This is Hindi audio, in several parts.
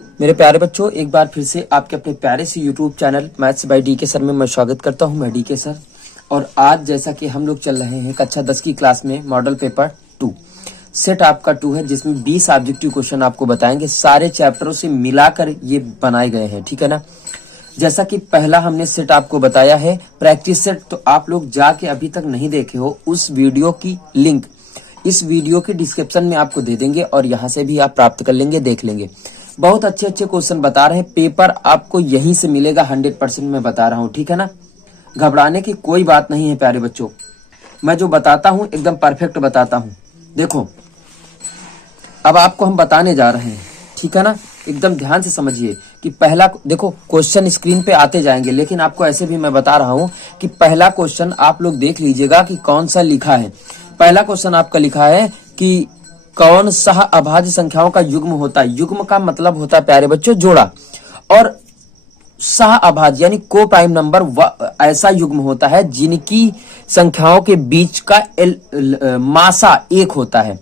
मेरे प्यारे बच्चों, एक बार फिर से आपके अपने प्यारे से YouTube channel maths by DK sir में मैं स्वागत करता हूं। मैं डीके सर, और आज जैसा कि हम लोग चल रहे हैं कक्षा 10 की क्लास में मॉडल पेपर 2 सेट आपका 2 है, जिसमें 20 ऑब्जेक्टिव क्वेश्चन आपको बताएंगे। सारे चैप्टरों से मिलाकर ये बनाए गए हैं, ठीक है ना। जैसा कि पहला हमने सेट आपको बताया है प्रैक्टिस सेट, तो आप लोग जाके अभी तक नहीं देखे हो उस वीडियो की लिंक इस वीडियो के डिस्क्रिप्शन में आपको दे देंगे और यहाँ से भी आप प्राप्त कर लेंगे, देख लेंगे। बहुत अच्छे अच्छे क्वेश्चन बता रहे हैं, पेपर आपको यहीं से मिलेगा 100% मैं बता रहा हूँ, ठीक है ना। घबराने की कोई बात नहीं है प्यारे बच्चों, मैं जो बताता हूँ एकदम परफेक्ट बताता हूँ। देखो अब आपको हम बताने जा रहे हैं, ठीक है ना। एकदम ध्यान से समझिए कि पहला देखो क्वेश्चन स्क्रीन पे आते जाएंगे, लेकिन आपको ऐसे भी मैं बता रहा हूँ कि पहला क्वेश्चन आप लोग देख लीजिएगा कि कौन सा लिखा है। पहला क्वेश्चन आपका लिखा है कि कौन सा अभाज्य संख्याओं का युग्म होता है। युग्म का मतलब होता है प्यारे बच्चों जोड़ा, और सह अभाज्य यानी को प्राइम नंबर ऐसा युग्म होता है जिनकी संख्याओं के बीच का मासा एक होता है।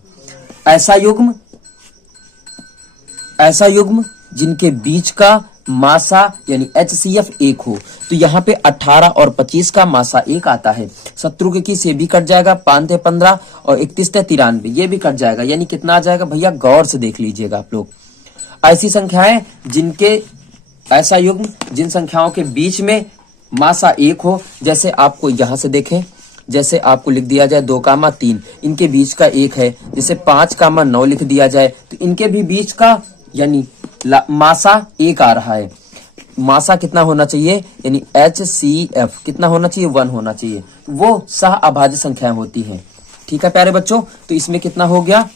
ऐसा युग्म जिनके बीच का मासा यानी HCF एक हो। तो यहाँ पे 18 और 25 का मासा एक आता है। 70 के से भी कट जाएगा, 5 से 15 और 31 से 93 ये भी कट जाएगा। यानी कितना आ जाएगा भैया, गौर से देख लीजिएगा आप लोग। ऐसी संख्याएं जिनके ऐसा युग्म जिन संख्याओं के बीच में मासा एक हो, जैसे आपको यहाँ से देखें, जैसे आपको लिख दिया जाए 2,3 इनके बीच का एक है। जैसे 5,9 लिख दिया जाए तो इनके भी बीच का यानी मासा एक आ रहा है। मासा कितना होना चाहिए, यानी HCF कितना होना चाहिए, 1 होना चाहिए। वो सह अभाज्य संख्याएं होती हैं, ठीक है प्यारे बच्चों। तो इसमें कितना हो गया,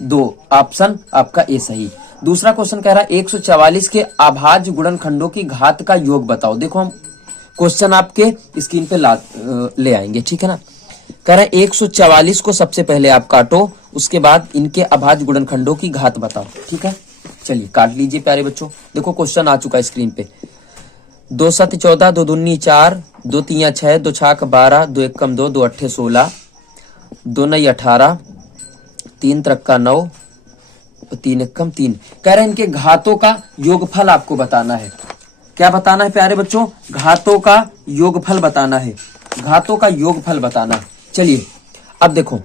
2, ऑप्शन आपका ए सही। दूसरा क्वेश्चन कह रहा है 144 के अभाज्य गुणनखंडों की घात का योग बताओ। देखो हम क्वेश्चन आपके स्क्रीन पे ले आएंगे, ठीक है ना। कह रहा है 144 को सबसे पहले आप काटो, उसके बाद इनके अभाज्य गुणनखंडों की घात बताओ, ठीक है। चलिए काट लीजिए प्यारे बच्चों। देखो क्वेश्चन आ चुका है स्क्रीन पे। 2 7 14, 2 दूनी 4, 2 3 6, 2 6 12, 2 1 2, 2 8 16, 2 9 18, 3 3 9, 3 1 3। कह रहे हैं इनके घातों का योगफल आपको बताना है। क्या बताना है प्यारे बच्चों, घातों का योगफल बताना है। घातों का योगफल बताना है। चलिए अब देखो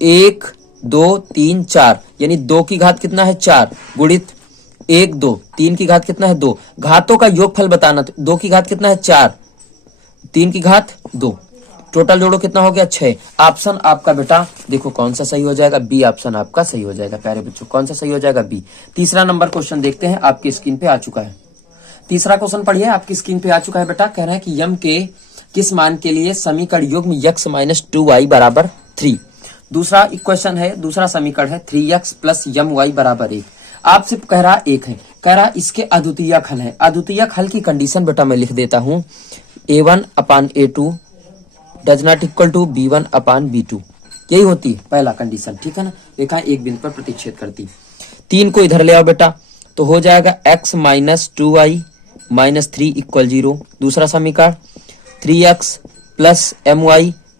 1 2 3 4 यानी 2 की घात कितना है 4 गुणित 1 2, 3 की घात कितना है 2। घातों का योगफल बताना, 2 की घात कितना है 4, 3 की घात 2, टोटल जोड़ो कितना हो गया 6। ऑप्शन आपका बेटा देखो कौन सा सही हो जाएगा, बी ऑप्शन आपका सही हो जाएगा प्यारे बच्चों। कौन सा सही हो जाएगा, बी। तीसरा नंबर क्वेश्चन देखते हैं, आपकी स्क्रीन पे आ चुका है। तीसरा क्वेश्चन पढ़िए, आपकी स्क्रीन पे आ चुका है बेटा। कह रहा है कि यम के किस मान के लिए समीकरण युग्म x - 2y बराबर 3। दूसरा क्वेश्चन है, दूसरा समीकरण है 3x + my बराबर 1। आपसे कह रहा एक है, कह रहा इसके अद्वितीयक हल है। अद्वितीयक हल की कंडीशन बेटा मैं लिख देता हूं, a1/a2 does not equal to b1/b2। यही होती है पहला कंडीशन, ठीक है ना। रेखा एक बिंदु पर प्रतिच्छेद करती। 3 को इधर ले आओ बेटा, तो हो जाएगा x - 2y - 3 = 0। दूसरा समीकरण 3x +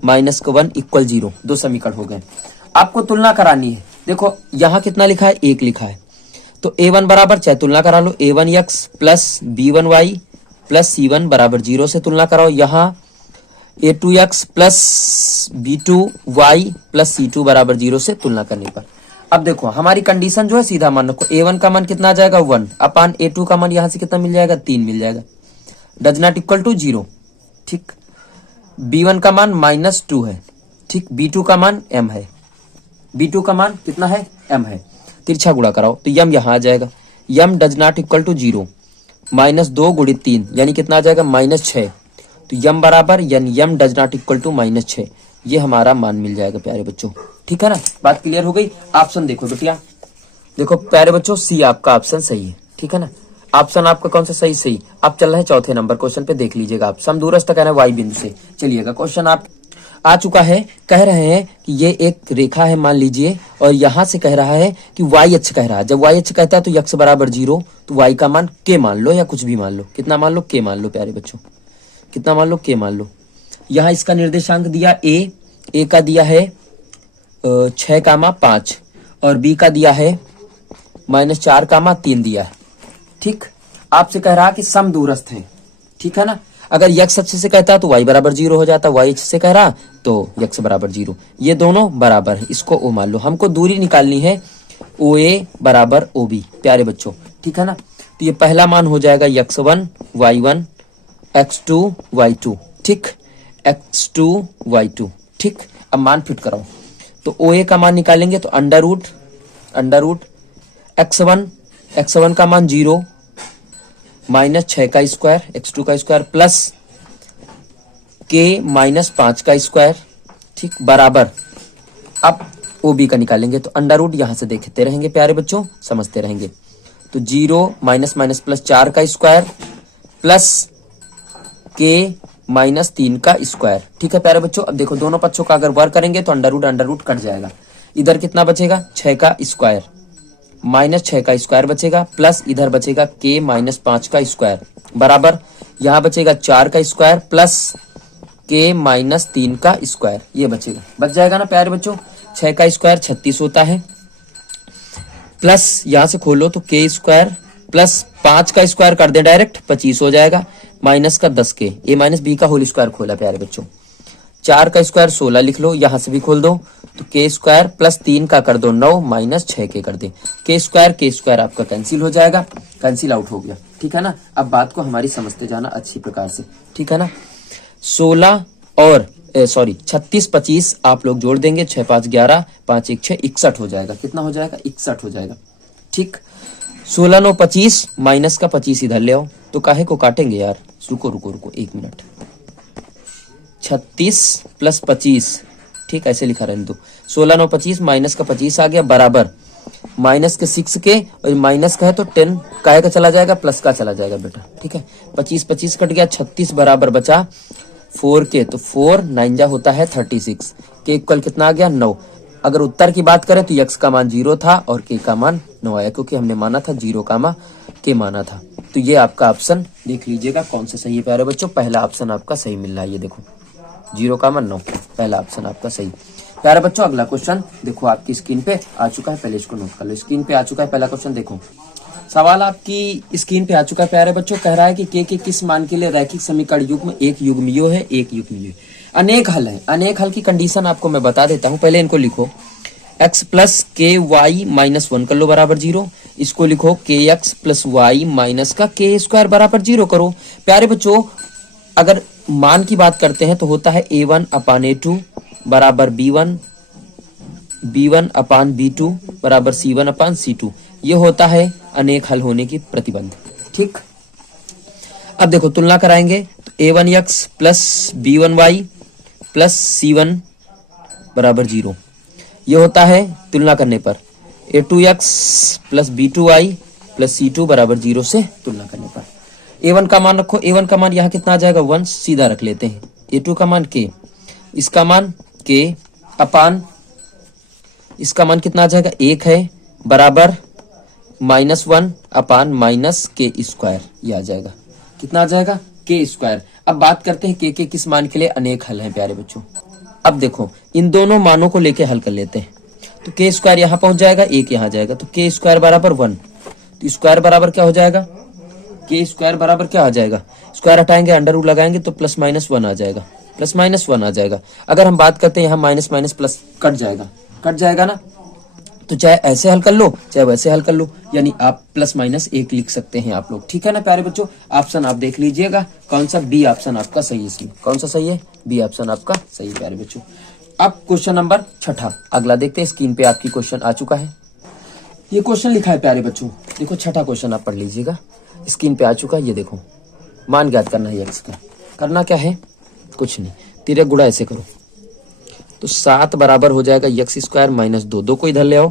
my - 1 = 0। दो समीकरण हो गए। आपको तुलना करानी है। देखो यहाँ कितना लिखा है, 1 लिखा है, तो a1 बराबर, चाहे तुलना करा लो, a1x + b1y + c1 बराबर 0 से तुलना कराओ। यहाँ a2x + b2y + c2 बराबर 0 से तुलना करने पर अब देखो हमारी कंडीशन जो है सीधा मान रखो। a1 का मान कितना आ जाएगा 1 a2 का मान यहाँ से कितना मिल जाएगा 3 मिल जाएगा, डज नॉट इक्वल टू 0, ठीक। b1 का मान -2 है, ठीक। b2 का मान m है, b2 का मान कितना है m है। तिरछा गुणा कराओ तो यम यहाँ आ जाएगा, यम डज नॉट इक्वल टू 0, -2 × 3 यानी कितना आ जाएगा -6। तो यम बराबर यानी यम डज नॉट इक्वल टू -6, ये हमारा मान मिल जाएगा प्यारे बच्चों, ठीक है ना। बात क्लियर हो गई। ऑप्शन देखो बेटिया, देखो प्यारे बच्चों सी आपका ऑप्शन सही है, ठीक है ना। ऑप्शन आपका कौन सा सही। आप चल रहे हैं चौथे नंबर क्वेश्चन पे, देख लीजिएगा आप। समदूरस्थ कह रहे हैं वाई बिंदु से। चलिएगा क्वेश्चन आप आ चुका है। कह रहे हैं कि ये एक रेखा है मान लीजिए, और यहां से कह रहा है कि वाई अक्ष कह रहा है। जब वाई अक्ष कहता है तो x बराबर 0, तो y का मान k मान लो या कुछ भी मान लो। कितना मान लो, k मान लो प्यारे बच्चों, कितना मान लो, k मान लो। यहाँ इसका निर्देशांक दिया a का दिया है 6, 5 और b का दिया है -4, 3 दिया है। ठीक, आपसे कह रहा कि सम दूरस्थ है, ठीक है ना। अगर यक्स अक्ष से कहता तो y बराबर 0 हो जाता, y अक्ष से कह रहा तो यक्स बराबर 0, ये दोनों बराबर है, इसको ओ मान लो। हमको दूरी निकालनी है ओ ए बराबर ओ बी प्यारे बच्चों, ठीक है ना। तो ये पहला मान हो जाएगा x1 y1 x2 y2, ठीक, x2 y2, ठीक। अब मान फिट कराओ तो ओ ए का मान निकालेंगे तो अंडर रूट x1 का मान 0 माइनस 6 का स्क्वायर x2 का स्क्वायर प्लस k माइनस 5 का स्क्वायर, ठीक, बराबर। अब ओ बी का निकालेंगे तो अंडर रूट यहां से देखते रहेंगे प्यारे बच्चों, समझते रहेंगे। तो 0 माइनस माइनस प्लस 4 का स्क्वायर प्लस k माइनस 3 का स्क्वायर, ठीक है प्यारे बच्चों। अब देखो दोनों पक्षों का अगर वर्ग करेंगे तो अंडर रूट कट जाएगा। इधर कितना बचेगा 6 का स्क्वायर माइनस 6 का स्क्वायर बचेगा प्लस इधर बचेगा k माइनस 5 का स्क्वायर बराबर यहाँ बचेगा 4 का स्क्वायर प्लस k माइनस 3 का स्क्वायर, ये बचेगा, बच जाएगा ना प्यारे बच्चों। 6 का स्क्वायर 36 होता है प्लस यहाँ से खोलो तो k स्क्वायर प्लस 5 का स्क्वायर कर दे डायरेक्ट 25 हो जाएगा माइनस का 10 k, ए माइनस बी का होल स्क्वायर खोला प्यारे बच्चों। 4 का स्क्वायर 16 लिख लो, यहां से भी खोल दो तो k स्क्वायर प्लस 3 का कर दो 9 माइनस 6 के कर दे, k स्क्वायर आपका कैंसिल हो जाएगा, कैंसिल आउट हो गया, ठीक है ना। अब बात को हमारी समझते जाना अच्छी प्रकार से, ठीक है ना। 16 और 36 25 आप लोग जोड़ देंगे, 6 5 11 5 1 6 61 हो जाएगा। कितना हो जाएगा 61 हो जाएगा, ठीक। 16 9 25 माइनस का 25 इधर ले आओ तो काहे को काटेंगे यार, रुको 1 मिनट। 36 प्लस 25, ठीक, ऐसे लिखा रहने दो। 16 9 25 माइनस का 25 आ गया बराबर माइनस के 6 के, और माइनस का है तो 10 काहे का चला जाएगा प्लस का चला जाएगा बेटा, ठीक है। 25 25 कट गया, 36 बराबर बचा 4 के, तो 4 9 जा होता है 36, के इक्वल कितना आ गया 9। अगर उत्तर की बात करें तो यक्स का मान 0 था और के का मान 9 आया, क्योंकि हमने माना था 0 का के माना था। तो ये आपका ऑप्शन देख लीजिएगा कौन सा सही है प्यारे बच्चों। पहला ऑप्शन आपका सही मिल रहा है, ये देखो 0 का मान 9, पहला ऑप्शन आपका सही। प्यारे बच्चों अगला क्वेश्चन देखो आपकी स्क्रीन पे आ चुका है, पहले इसको नोट कर लो। स्क्रीन पे आ चुका है पहला क्वेश्चन, देखो सवाल आपकी स्क्रीन पे आ चुका है प्यारे बच्चों। कह रहा है कि के किस मान के लिए रैखिक समीकरण युग्म एक युग्मीय है, एक युग्मीय अनेक हल है। अनेक हल की कंडीशन आपको मैं बता देता हूँ, पहले इनको लिखो। x प्लस के वाई माइनस 1 कर लो बराबर 0, इसको लिखो के एक्स प्लस वाई माइनस का के स्क्वायर बराबर 0 करो। प्यारे बच्चों अगर मान की बात करते हैं तो होता है a1 अपान a2 बराबर b1 अपान b2 बराबर c1 अपान c2, ये होता है अनेक हल होने की प्रतिबंध, ठीक। अब देखो तुलना कराएंगे तो a1x plus b1y plus c1 बराबर 0, ये होता है तुलना करने पर a2x plus b2y plus c2 बराबर 0 से तुलना करने पर। a1 का मान रखो, a1 का मान यहाँ कितना आ जाएगा 1, सीधा रख लेते हैं। a2 का मान k, इसका मान k अपान इसका मान कितना आ जाएगा 1 है बराबर -1 अपान माइनस के स्क्वायर, ये आ जाएगा कितना आ जाएगा के स्क्वायर। अब बात करते हैं के किस मान के लिए अनेक हल है प्यारे बच्चों। अब देखो इन दोनों मानों को लेके हल कर लेते हैं, तो के स्क्वायर यहाँ पहुंच जाएगा, 1 यहाँ जाएगा, तो के स्क्वायर बराबर 1, तो स्क्वायर बराबर क्या हो जाएगा के स्क्वायर बराबर क्या आ जाएगा, स्क्वायर हटाएंगे अंडर रूट लगाएंगे तो प्लस माइनस 1 आ जाएगा, प्लस माइनस 1 आ जाएगा। अगर हम बात करते हैं यहाँ माइनस माइनस प्लस कट जाएगा ना, तो चाहे ऐसे हल कर लो चाहे वैसे हल कर लो, यानी आप प्लस माइनस 1 लिख सकते हैं आप लोग, ठीक है ना प्यारे बच्चों। ऑप्शन आप देख लीजिएगा कौन सा, बी ऑप्शन आपका सही है। इसमें कौन सा सही है, बी ऑप्शन आपका सही है प्यारे बच्चों। अब क्वेश्चन नंबर 6 अगला देखते हैं। स्क्रीन पे आपकी क्वेश्चन आ चुका है, ये क्वेश्चन लिखा है प्यारे बच्चों, देखो 6 क्वेश्चन आप पढ़ लीजिएगा, स्क्रीन पे आ चुका है। ये देखो मान ज्ञात करना है एक्स का, करना क्या है कुछ नहीं, तिरक गुणा ऐसे करो तो 7 बराबर हो जाएगा एक्स स्क्वायर माइनस 2, 2 को इधर ले आओ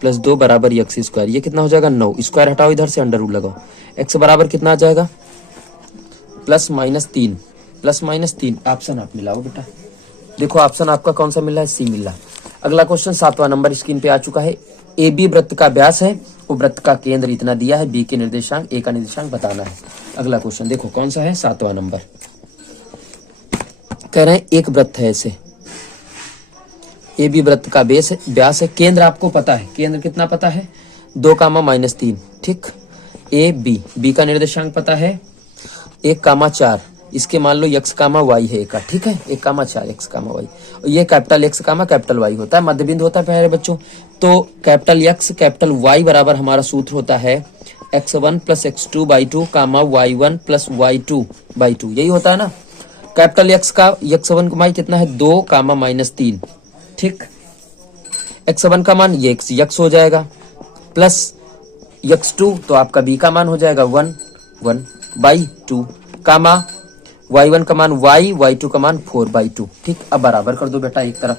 प्लस 2 बराबर एक्स स्क्वायर, ये कितना हो जाएगा 9, स्क्वायर हटाओ इधर से अंडर रूट लगाओ, एक्स बराबर कितना आ जाएगा प्लस माइनस 3 ऑप्शन आप मिलाओ बेटा। देखो ऑप्शन आपका कौन सा मिल रहा है, सी मिल रहा है। अगला क्वेश्चन 7वां नंबर स्क्रीन पे आ चुका है। ए बी वृत्त का व्यास है, वो वृत्त का केंद्र इतना दिया है, बी के निर्देशांक ए का निर्देशांक बताना है। अगला क्वेश्चन देखो कौन सा है, 7वां नंबर। कह रहे हैं एक वृत्त है ऐसे, ए बी वृत्त का व्यास है, केंद्र आपको पता है, केंद्र कितना पता है 2, -3, ठीक। ए बी का निर्देशांक पता है 1,4, इसके मान लो x कामा y है का, ठीक है, 1,4 x कामा y, और ये कैपिटल x कामा कैपिटल y होता है, मध्य बिंदु होता है प्यारे बच्चों। तो कैपिटल x कैपिटल y बराबर हमारा सूत्र होता है x1 plus x2 by 2 comma y1 plus y2 by 2, यही होता है ना। कैपिटल x का x1 का मान कितना है 2 कामा -3, ठीक। x1 का मान ये x हो जाएगा प्लस x2 तो आपका b का मान हो जाएगा 1 बाई 2 कामा y1 का मान y2 का मान 4 बाई 2, ठीक। अब बराबर कर दो बेटा एक तरफ,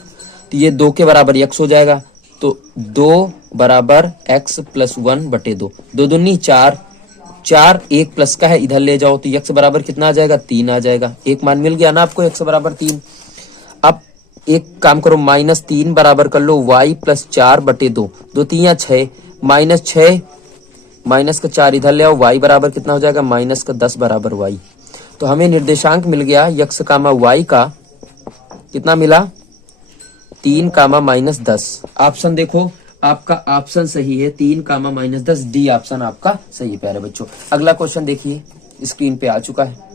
तो ये 2 के बराबर x हो जाएगा, तो 2 बराबर x प्लस 1 बटे 2, 2 दूनी 4, 4 1 प्लस का है इधर ले जाओ तो x बराबर कितना आ जाएगा 3 आ जाएगा, एक मान मिल गया ना आपको x बराबर 3। अब एक काम करो -3 बराबर कर लो y प्लस 4 बटे 2, 2 3 6, -6 माइनस का 4 इधर ले आओ, y बराबर कितना हो जाएगा -10 बराबर y। तो हमें निर्देशांक मिल गया x कामा y का कितना मिला 3 कामा -10। ऑप्शन देखो आपका ऑप्शन सही है 3 कामा -10, डी ऑप्शन आपका सही है प्यारे बच्चों। अगला क्वेश्चन देखिए स्क्रीन पे आ चुका है।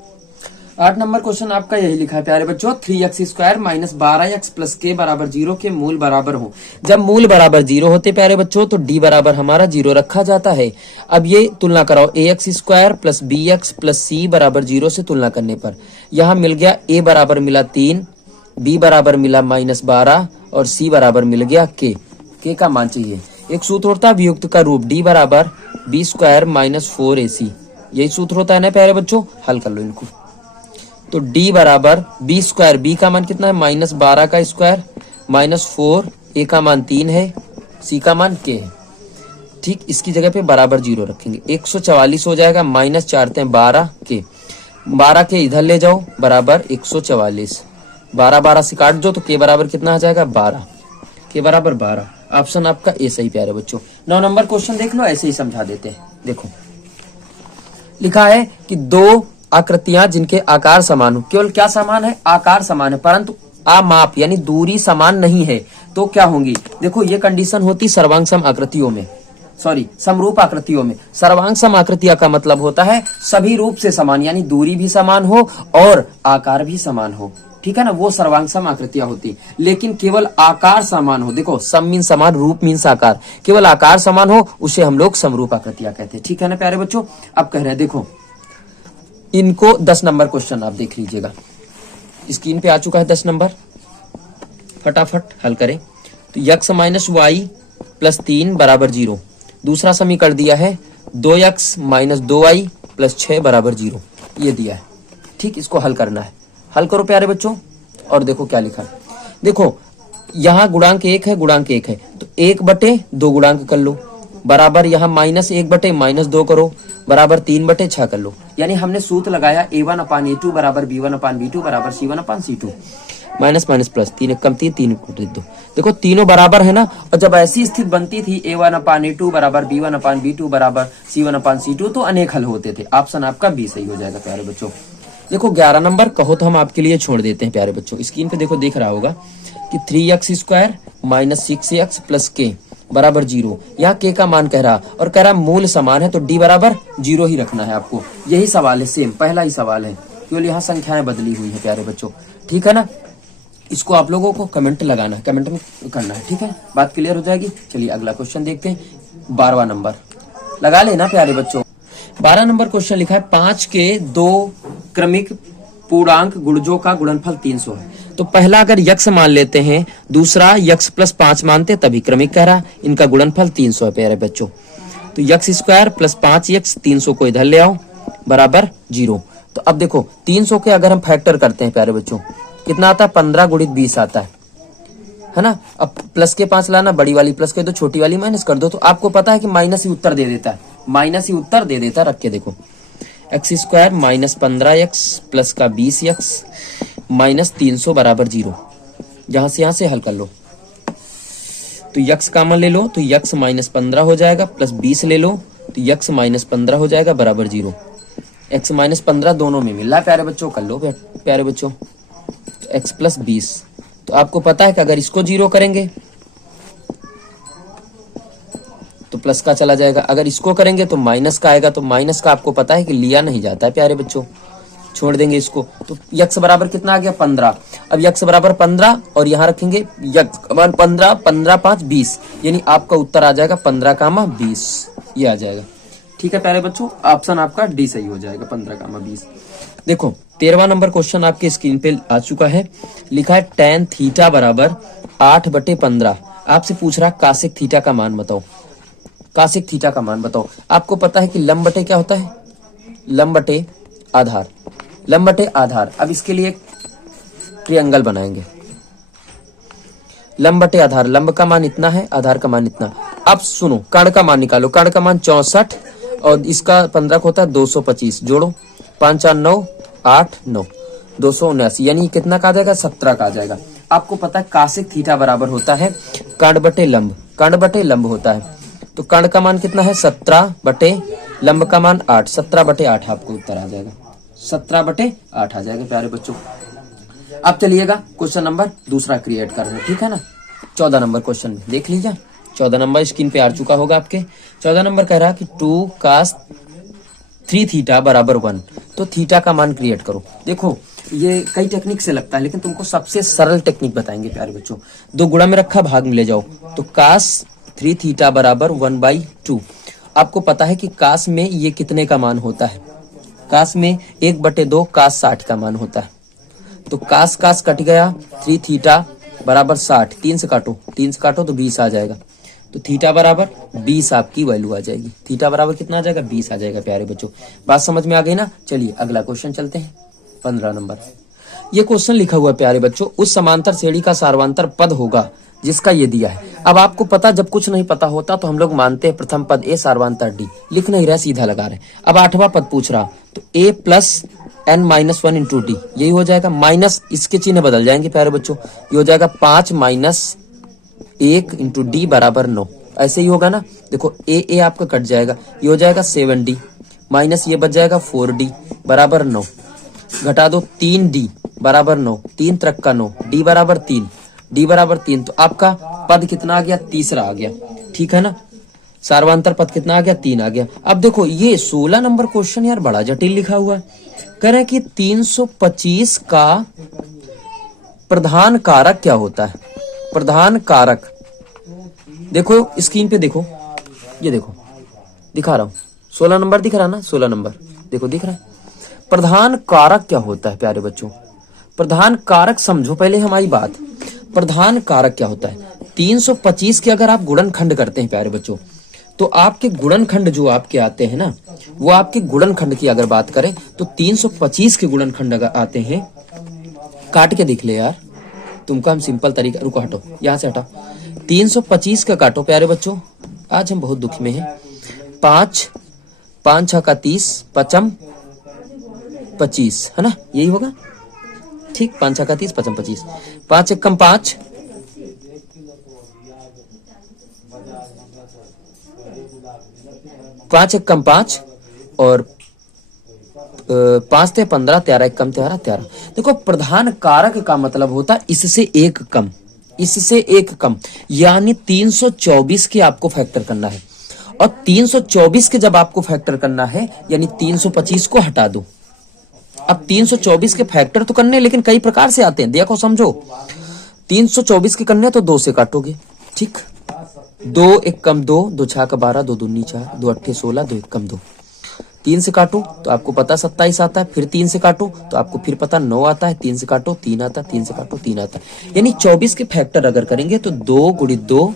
8 नंबर क्वेश्चन आपका यही लिखा है प्यारे बच्चों, 3x² minus 12x plus k बराबर 0 के मूल बराबर हो। जब मूल बराबर 0 होते प्यारे बच्चों तो d बराबर हमारा 0 रखा जाता है। अब ये तुलना कराओ ax² plus bx plus c बराबर 0 से तुलना करने पर यहाँ मिल गया a बराबर मिला 3, b बराबर मिला -12 और c बराबर मिल गया k का मान चाहिए। एक सूत्र होता है वियुक्त का रूप d बराबर b² माइनस 4ac, यही सूत्र होता है ना प्यारे बच्चों, हल कर लो इनको। तो d बराबर b², b का मान कितना है -12 का स्क्वायर माइनस 4, a का मान 3 है, c का मान k है, ठीक। इसकी जगह पे बराबर 0 रखेंगे, 144 हो जाएगा, -4 12 k, 12 के इधर ले जाओ बराबर 144, 12 से काट दो तो k बराबर कितना आ जाएगा 12, k बराबर 12। ऑप्शन आपका ए सही प्यारे बच्चों। 9 नंबर क्वेश्चन देख लो, ऐसे ही समझा देते हैं। देखो लिखा है कि दो आकृतियां जिनके आकार समान हो, केवल क्या समान है आकार समान है परंतु अमाप यानी दूरी समान नहीं है तो क्या होंगी। देखो ये कंडीशन होती सर्वांग सम आकृतियों में, सॉरी समरूप आकृतियों में। सर्वांग सम आकृतियां का मतलब होता है सभी रूप से समान यानी दूरी भी समान हो और आकार भी समान हो, ठीक है ना, वो सर्वांग सम आकृतियां होती। लेकिन केवल आकार समान हो, देखो सम मीन समान, रूप मीन आकार, केवल आकार समान हो उसे हम लोग समरूप आकृतियां कहते हैं, ठीक है ना प्यारे बच्चों। अब कह रहे हैं देखो इनको 10 नंबर क्वेश्चन आप देख लीजिएगा, स्क्रीन पे आ चुका है 10 नंबर, फटाफट हल करें। तो x माइनस वाई प्लस 3 बराबर 0, दूसरा समीकरण दिया है 2x माइनस 2y प्लस 6 बराबर 0, ये दिया है, ठीक। इसको हल करना है, हल करो प्यारे बच्चों। और देखो क्या लिखा है, देखो यहाँ गुणांक 1 है, गुणांक 1 है तो 1/2 गुणांक कर लो, बराबर यहाँ -1/-2 करो, बराबर 3/6 कर लो। यानी हमने सूत्र लगाया a1/a2 बराबर b1/b2 बराबर c1/c2, माइनस माइनस प्लस, 3 1 कम 3 3 2। देखो तीनों बराबर है ना, और जब ऐसी स्थिति बनती थी a1/a2 बराबर b1/b2 बराबर c1/c2 तो अनेक हल होते थे। ऑप्शन आपका बी सही हो जाएगा प्यारे बच्चों। देखो 11 नंबर कहो तो हम आपके लिए छोड़ देते हैं प्यारे बच्चों। स्क्रीन पे देखो दिख रहा होगा कि 3x² minus 6x plus k बराबर 0, यहाँ k का मान कह रहा और कह रहा मूल समान है तो d बराबर 0 ही रखना है आपको। यही सवाल है, सेम पहला ही सवाल है, केवल यहाँ संख्याएं बदली हुई है प्यारे बच्चों, ठीक है ना। इसको आप लोगों को कमेंट लगाना है, कमेंट में करना है, ठीक है, बात क्लियर हो जाएगी। चलिए अगला क्वेश्चन देखते हैं, 12वां नंबर लगा लेना प्यारे बच्चों। 12 नंबर क्वेश्चन लिखा है 5 के 2 क्रमिक पूर्णांक गुणजों का गुणनफल 300 है। तो पहला अगर यक्ष मान लेते हैं, दूसरा यक्ष प्लस 5 मानते तभी क्रमिक कह रहा, इनका गुणनफल 300 है प्यारे बच्चों। तो x² प्लस 5x 300 को इधर ले आओ बराबर 0। तो अब देखो 300 के अगर हम फैक्टर करते हैं प्यारे बच्चों कितना आता है 15 गुणित 20 आता है ना। अब प्लस के 5 लाना, बड़ी वाली प्लस कर दो, छोटी वाली माइनस कर दो, तो आपको पता है कि माइनस ही उत्तर दे देता है, माइनस ही उत्तर दे देता है। रख के देखो x² माइनस 15x प्लस का 20x माइनस 300 बराबर 0, जहां से यहां से हल कर लो। तो यक्स कॉमन ले लो तो यक्स माइनस 15 हो जाएगा, प्लस 20 ले लो तो यक्स माइनस 15 हो जाएगा बराबर 0। एक्स माइनस 15 दोनों में मिल रहा है प्यारे बच्चों, कर लो प्यारे बच्चों। तो एक्स प्लस 20, तो आपको पता है कि अगर इसको 0 करेंगे तो प्लस का चला जाएगा, अगर इसको करेंगे तो माइनस का आएगा, तो माइनस का आपको पता है कि लिया नहीं जाता है प्यारे बच्चों, छोड़ देंगे इसको। तो यक्स बराबर कितना आ गया 15। अब यक्स बराबर 15 और यहाँ रखेंगे यक्स 15, 15 5 20, यानी आपका उत्तर आ जाएगा 15, 20 ये आ जाएगा। ठीक है प्यारे बच्चों, ऑप्शन आपका डी सही हो जाएगा 15, 20। देखो 13वां नंबर क्वेश्चन आपके स्क्रीन पे आ चुका है, लिखा है tan थीटा बराबर 8/15। आपसे पूछ रहा कासेक थीटा का मान बताओ, कासेक थीटा का मान बताओ। आपको पता है कि लंब बटे क्या होता है, लंब बटे आधार, लंब बटे आधार। अब इसके लिए ट्रायंगल बनाएंगे, लंब बटे आधार, लंब का मान इतना है, आधार का मान इतना। अब सुनो कर्ण का मान निकालो, कर्ण का मान 64 और इसका 15 को होता है 225, जोड़ो 5 4 9 8 9 279, यानी कितना का आ जाएगा 17 का आ जाएगा। आपको पता है कासेक थीटा बराबर होता है कर्ण बटे लंब, कर्ण बटे लंब होता है। तो कर्ण का मान कितना है 17 बटे लंब का मान 8, 17/8 आपको उत्तर आ जाएगा, 17/8 आ जाएगा प्यारे बच्चों। अब चलिएगा क्वेश्चन नंबर दूसरा क्रिएट करना, ठीक है ना। 14 नंबर क्वेश्चन में देख लीजिए, 14 नंबर स्क्रीन पे आ चुका होगा आपके। 14 नंबर कह रहा है कि 2 cos 3 थीटा बराबर 1। तो थीटा का मान क्रिएट करो। देखो ये कई टेक्निक से लगता है, लेकिन तुमको सबसे सरल टेक्निक बताएंगे प्यारे बच्चों। 2 गुणा में रखा भाग में ले जाओ, तो cos 3 थीटा बराबर 1/2। आपको पता है कि cos में ये कितने का मान होता है, cos में 1/2 cos 60 का मान होता है। तो cos cos कट गया, 3 थीटा बराबर 60, 3 से काटो, 3 से काटो तो 20 आ जाएगा। तो थीटा बराबर 20 आपकी वैल्यू आ जाएगी। थीटा बराबर कितना आ जाएगा 20 आ जाएगा प्यारे बच्चों। बात समझ में आ गई ना। चलिए अगला क्वेश्चन चलते हैं, 15 नंबर। ये क्वेश्चन लिखा हुआ है प्यारे बच्चों, उस समांतर श्रेणी का सार्वंतर पद होगा जिसका ये दिया है। अब आपको पता, जब कुछ नहीं पता होता तो हम लोग मानते हैं प्रथम पद ए सार्वंतर डी, लिख नहीं रहा सीधा लगा रहे। अब 8वां पद पूछ रहा, तो a + n-1 इंटू डी, यही हो जाएगा। माइनस इसके चिन्ह बदल जाएंगे प्यारे बच्चों, ये हो जाएगा 5 - 1 इंटू डी बराबर 9, ऐसे ही होगा ना। देखो ए आपका कट जाएगा, ये हो जाएगा 7d माइनस ये बच जाएगा 4d बराबर 9, घटा दो 3d बराबर 9, 3 × 9, d बराबर 3, d बराबर 3। तो आपका पद कितना आ गया, तीसरा आ गया, ठीक है ना। सार्वंतर पद कितना आ गया, 3 आ गया। अब देखो ये 16 नंबर क्वेश्चन यार बड़ा जटिल लिखा हुआ है। कह रहे हैं कि 325 का प्रधान कारक क्या होता है, प्रधान कारक। देखो स्क्रीन पे देखो, ये देखो दिखा रहा हूं, 16 नंबर दिख रहा ना, 16 नंबर देखो दिख रहा है। प्रधान कारक क्या होता है प्यारे बच्चों, प्रधान कारक समझो पहले हमारी बात। प्रधान कारक क्या होता है, 325 के अगर आप गुणनखंड करते हैं प्यारे बच्चों, तो आपके गुणनखंड जो आपके आते हैं ना, वो आपके गुणनखंड की अगर बात करें तो 325 के गुणनखंड अगर आते हैं, काट के देख ले यार, तुमको हम सिंपल तरीका, रुको हटो यहाँ से हटाओ, 325 का काटो प्यारे बच्चों। आज हम बहुत दुख में हैं। 5 5 6 का 30, 5 25 है ना, यही होगा ठीक। 5 6 का 30, 5 25, 5 1 5, 5 1 5 और 5 × 15, 13 1 13 13। देखो प्रधान कारक का मतलब होता है इससे एक कम, इससे एक कम, यानी 324 के आपको फैक्टर करना है। और 324 के जब आपको फैक्टर करना है, यानी 325 को हटा दो। अब 324 के फैक्टर तो करने, लेकिन कई प्रकार से आते हैं, देखो समझो। 324 के करने तो 2 से काटोगे, ठीक। 2 1 2, 2 6 का 12, 2 दूनी 4, 2 8 16, 2 1 2। 3 से काटो तो आपको पता 27 आता है, फिर 3 से काटो तो आपको फिर पता 9 आता है, 3 से काटो 3 आता है, 3 से काटो 3 आता है। यानी 24 के फैक्टर अगर करेंगे तो 2 × 2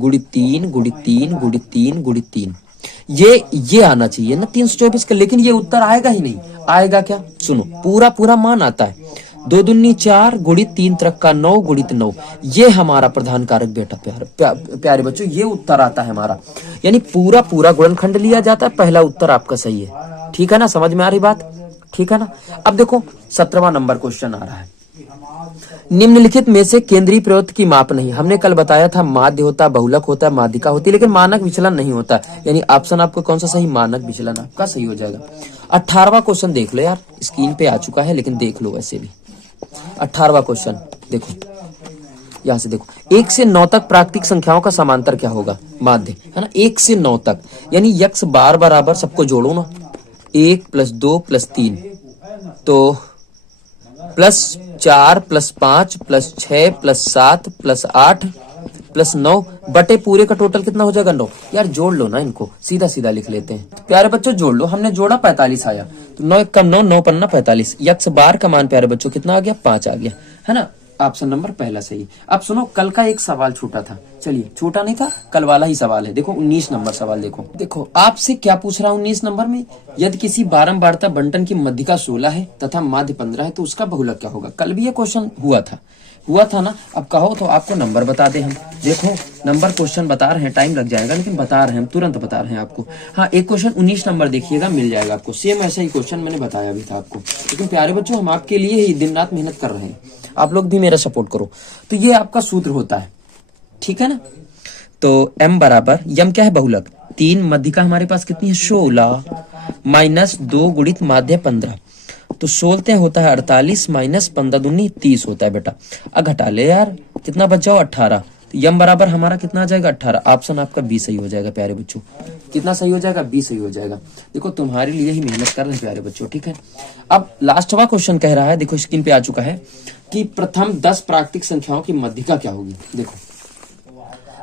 × 3 × 3 × 3 × 3, ये आना चाहिए ना 324 का। लेकिन ये उत्तर आएगा ही नहीं। आएगा क्या, सुनो, पूरा पूरा मान आता है। 2 दूनी 4 × 3 × 9 × 9, ये हमारा प्रधान कारक बेटा प्यारे बच्चों, ये उत्तर आता है हमारा। यानी पूरा पूरा गुणनखंड लिया जाता है, पहला उत्तर आपका सही है, ठीक है ना। समझ में आ रही बात, ठीक है ना। अब देखो 17वां नंबर क्वेश्चन आ रहा है, निम्नलिखित में से केंद्रीय प्रवृत्ति की माप नहीं। हमने कल बताया था माध्य होता, बहुलक होता है, माध्यिका होती है, लेकिन मानक विचलन नहीं होता। यानी ऑप्शन आपको कौन सा सही, मानक विचलन आपका सही हो जाएगा। 18वां क्वेश्चन देख लो यार, स्क्रीन पे आ चुका है, लेकिन देख लो वैसे भी। 18वां क्वेश्चन देखो, यहां से देखो 1 से 9 तक प्राकृतिक संख्याओं का समांतर क्या होगा, माध्य, है ना, 1 से 9 तक, यानी यक्स बार बराबर सबको जोड़ो ना, 1 + 2 + 3 तो +4 + 5 + 6 + 7 + 8 + 9 बटे पूरे का टोटल कितना हो जाएगा, 9। यार जोड़ लो ना, इनको सीधा सीधा लिख लेते हैं। तो प्यारे बच्चों जोड़ लो, हमने जोड़ा 45 आया, तो 9 × 1 = 9, 9 × 5 = 45, यक्स बार का मान प्यारे बच्चों कितना आ गया, 5 आ गया, है ना। ऑप्शन नंबर पहला सही। अब सुनो, कल का एक सवाल छोटा था, चलिए छोटा नहीं था, कल वाला ही सवाल है, देखो 19 नंबर सवाल देखो। देखो आपसे क्या पूछ रहा हूं 19 नंबर में, यदि किसी बारंबारता बंटन की मध्यिका 16 है तथा माध्य 15 है तो उसका बहुलक क्या होगा। कल भी ये क्वेश्चन हुआ था ना। अब कहो तो आपको नंबर बता दे हम, देखो नंबर क्वेश्चन बता रहे हैं, टाइम लग जाएगा लेकिन बता रहे हैं हम, तुरंत बता रहे हैं आपको। हाँ, एक क्वेश्चन 19 नंबर देखिएगा, मिल जाएगा आपको, सेम ऐसा ही क्वेश्चन मैंने बताया भी था आपको। लेकिन प्यारे बच्चों हम आपके लिए ही दिन रात मेहनत कर रहे हैं, आप लोग भी मेरा सपोर्ट करो। तो ये आपका सूत्र होता है, ठीक है ना। तो m बराबर, यम क्या है, बहुलक, 3 मध्यिका हमारे पास कितनी है, 16 - 2 गुणित माध्य 15, तो 16 होता है 48 - 15 दूनी 30 होता है बेटा। अब घटा ले यार, कितना बच जाओ 18, तो यम बराबर हमारा कितना आ जाएगा 18। ऑप्शन आपका बी सही हो जाएगा प्यारे बच्चों। कितना सही हो जाएगा, बी सही हो जाएगा। देखो तुम्हारे लिए ही मेहनत कर रहे हैं प्यारे बच्चों, ठीक है। अब लास्टवा क्वेश्चन कह रहा है, देखो स्क्रीन पे आ चुका है कि प्रथम 10 प्राकृतिक संख्याओं की मध्यिका क्या होगी। देखो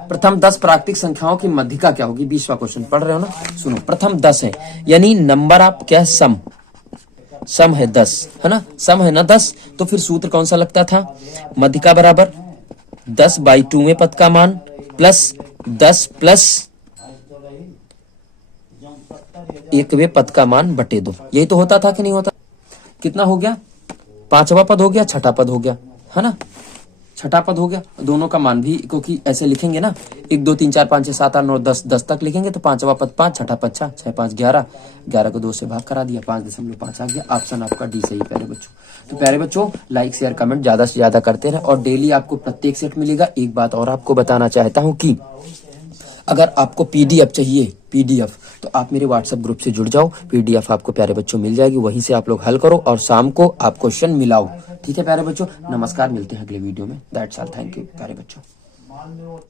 प्रथम 10 प्राकृतिक संख्याओं की मध्यिका क्या होगी, 20वां क्वेश्चन पढ़ रहे हो ना। सुनो, प्रथम 10 है, यानी नंबर आप क्या, सम है 10, है ना, सम है ना 10, तो फिर सूत्र कौन सा लगता था, मध्यिका बराबर 10/2वें पद का मान प्लस 10 प्लस 1वें पद का मान बटे 2, यही तो होता था कि नहीं होता। कितना हो गया, 5वां पद हो गया, छठा पद हो गया, है ना, छठा पद हो गया, दोनों का मान भी, क्योंकि ऐसे लिखेंगे ना 1 2 3 4 5 6 7 8 9 10 10 तक लिखेंगे, तो 5वां पद 5, छठा पद 6, 6 5 11, 11 को 2 से भाग करा दिया, 5.5 आ गया। ऑप्शन आपका डी सही प्यारे बच्चों। तो प्यारे बच्चों लाइक शेयर कमेंट ज्यादा से ज्यादा करते रहे और डेली आपको प्रत्येक सेट मिलेगा। एक बात और आपको बताना चाहता हूँ कि अगर आपको पीडीएफ चाहिए, पीडीएफ, तो आप मेरे व्हाट्सएप ग्रुप से जुड़ जाओ, पीडीएफ आपको प्यारे बच्चों मिल जाएगी, वहीं से आप लोग हल करो और शाम को आप क्वेश्चन मिलाओ, ठीक है प्यारे बच्चों। नमस्कार, मिलते हैं अगले वीडियो में, दैट्स ऑल, थैंक यू प्यारे बच्चों।